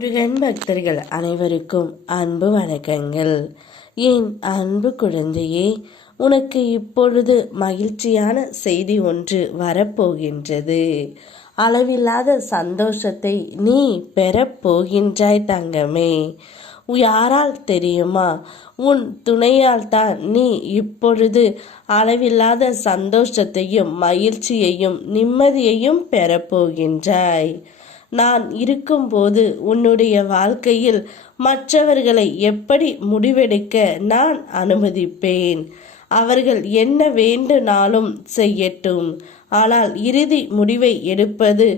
முருகன் பக்தர்கள் அனைவருக்கும் அன்பு வணக்கங்கள். என் அன்பு குழந்தையே, உனக்கு இப்பொழுது மகிழ்ச்சியான செய்தி ஒன்று வரப்போகின்றது. அளவில்லாத சந்தோஷத்தை நீ பெறப்போகின்றாய் தங்கமே. யாரால் தெரியுமா? உன் துணையால் தான் நீ இப்பொழுது அளவில்லாத சந்தோஷத்தையும் மகிழ்ச்சியையும் நிம்மதியையும் பெறப்போகின்றாய். நான் இருக்கும்போது உன்னுடைய வாழ்க்கையில் மற்றவர்களை எப்படி முடிவெடுக்க நான் அனுமதிப்பேன். அவர்கள் என்ன வேண்டுனாலும் செய்யட்டும். ஆனால் இறுதி முடிவை எடுப்பது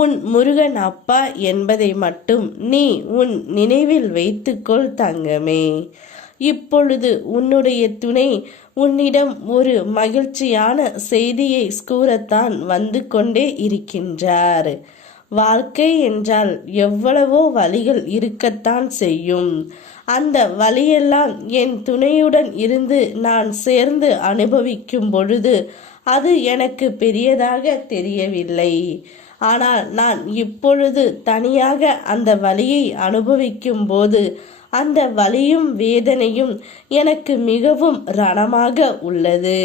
உன் முருகன் அப்பா என்பதை மட்டும் நீ உன் நினைவில் வைத்துக்கொள் தங்கமே. இப்பொழுது உன்னுடைய துணை உன்னிடம் ஒரு மகிழ்ச்சியான செய்தியை கூறத்தான் வந்து கொண்டே இருக்கின்றார். வாழ்க்கை என்றால் எவ்வளவோ வழிகள் இருக்கத்தான் செய்யும். அந்த வழியெல்லாம் என் துணையுடன் இருந்து நான் சேர்ந்து அனுபவிக்கும் பொழுது அது எனக்கு பெரியதாக தெரியவில்லை. ஆனால் நான் இப்பொழுது தனியாக அந்த வழியை அனுபவிக்கும் போது அந்த வலியும் வேதனையும் எனக்கு மிகவும் ரணமாக உள்ளது.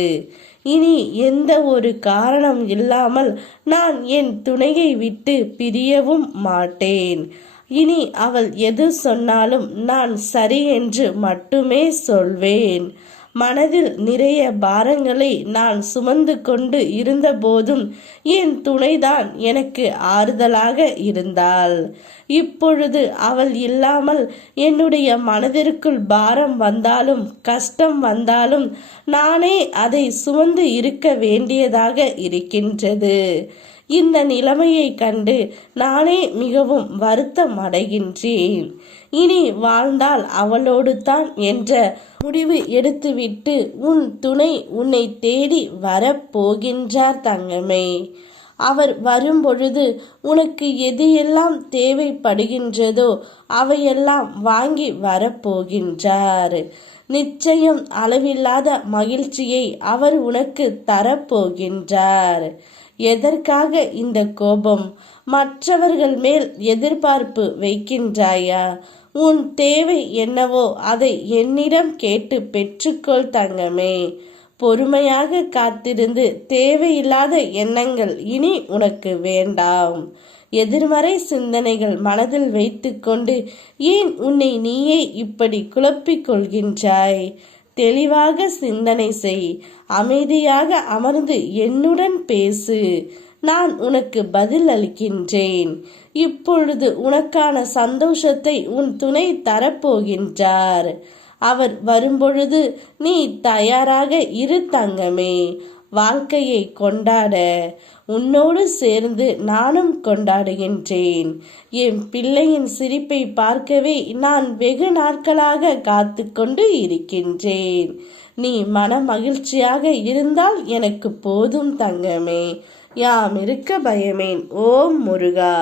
இனி எந்த ஒரு காரணம் இல்லாமல் நான் என் துணையை விட்டு பிரியவும் மாட்டேன். இனி அவள் எது சொன்னாலும் நான் சரி என்று மட்டுமே சொல்வேன். மனதில் நிறைய பாரங்களை நான் சுமந்து கொண்டு இருந்த போதும் என் துணைதான் எனக்கு ஆறுதலாக இருந்தாள். இப்பொழுது அவள் இல்லாமல் என்னுடைய மனதிற்குள் பாரம் வந்தாலும் கஷ்டம் வந்தாலும் நானே அதை சுமந்து இருக்க வேண்டியதாக இருக்கின்றது. இந்த நிலைமையை கண்டு நானே மிகவும் வருத்தம் அடைகின்றேன். இனி வாழ்ந்தால் அவளோடு தான் என்ற முடிவு எடுத்துவிட்டு உன் துணை உன்னை தேடி வரப்போகின்றார் தங்கமே. அவர் வரும்பொழுது உனக்கு எது எல்லாம் தேவைப்படுகின்றதோ அவையெல்லாம் வாங்கி வரப்போகின்றார். நிச்சயம் அளவில்லாத மகிழ்ச்சியை அவர் உனக்கு தரப்போகின்றார். எதற்காக இந்த கோபம்? மற்றவர்கள் மேல் எதிர்பார்ப்பு வைக்கின்றாயா? உன் தேவை என்னவோ அதை என்னிடம் கேட்டு பெற்றுக்கொள் தங்கமே. பொறுமையாக காத்திருந்து தேவையில்லாத எண்ணங்கள் இனி உனக்கு வேண்டாம். எதிர்மறை சிந்தனைகள் மனதில் வைத்துக்கொண்டு ஏன் உன்னை நீயே இப்படி குழப்பிக் கொள்கின்றாய்? தெளிவாக சிந்தனை செய். அமைதியாக அமர்ந்து என்னுடன் பேசு. நான் உனக்கு பதில் அளிக்கின்றேன். இப்பொழுது உனக்கான சந்தோஷத்தை உன் துணை தரப்போகின்றார். அவர் வரும்பொழுது நீ தயாராக இரு தங்கமே. வாழ்க்கையை கொண்டாட உன்னோடு சேர்ந்து நானும் கொண்டாடுகின்றேன். என் பிள்ளையின் சிரிப்பை பார்க்கவே நான் வெகு நாட்களாக காத்து கொண்டு இருக்கின்றேன். நீ மன மகிழ்ச்சியாக இருந்தால் எனக்கு போதும் தங்கமே. யாம் இருக்க பயமேன். ஓம் முருகா.